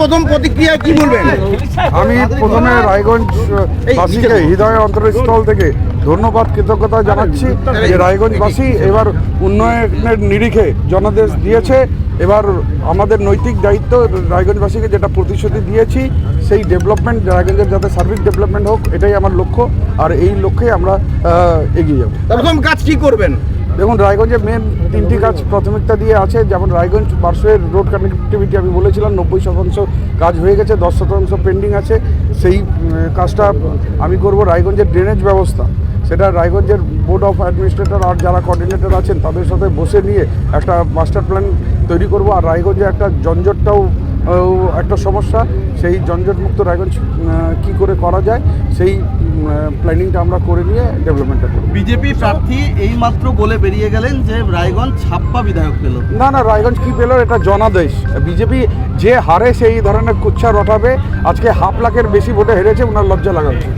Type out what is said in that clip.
প্রথম প্রতিক্রিয়া কি বলবেন? আমি প্রথমে রায়গঞ্জ বাসীকে হৃদয়ের অন্তরস্থল থেকে ধন্যবাদ কৃতজ্ঞতা জানাচ্ছি যে রায়গঞ্জবাসী এবার উন্নয়নের নিরিখে জনাদেশ দিয়েছে। এবার আমাদের নৈতিক দায়িত্ব রায়গঞ্জবাসীকে যেটা প্রতিশ্রুতি দিয়েছি সেই ডেভেলপমেন্ট, রায়গঞ্জের যাতে সার্বিক ডেভেলপমেন্ট হোক, এটাই আমার লক্ষ্য। আর এই লক্ষ্যে আমরা এগিয়ে যাব। প্রথম কাজ কি করবেন? দেখুন, রায়গঞ্জে মেন 3টি কাজ প্রাথমিকতা দিয়ে আছে। যেমন রায়গঞ্জ বারশোয়ের রোড কানেক্টিভিটি আমি বলেছিলাম 90% কাজ হয়ে গেছে, 10% পেন্ডিং আছে। সেই কাজটা আমি করব। রায়গঞ্জের ড্রেনেজ ব্যবস্থা, সেটা রায়গঞ্জের বোর্ড অফ অ্যাডমিনিস্ট্রেটর আর যারা কোঅর্ডিনেটর আছেন তাদের সাথে বসে নিয়ে একটা মাস্টার প্ল্যান তৈরি করব। আর রায়গঞ্জে একটা জঞ্জটটাও একটা সমস্যা, সেই জঞ্জটমুক্ত রায়গঞ্জ কী করে করা যায় সেই প্ল্যানিংটা আমরা করে নিয়ে ডেভেলপমেন্টটা করব। বিজেপি প্রার্থী এইমাত্র বলে বেরিয়ে গেলেন যে রায়গঞ্জ ছাপ্পা বিধায়ক পেল। না, রায়গঞ্জ কী পেল এটা জনাদেশ। বিজেপি যে হারে সেই ধরনের কুচ্ছা রটাবে। আজকে 500,000 বেশি ভোটে হেরেছে, ওনার লজ্জা লাগা উচিত।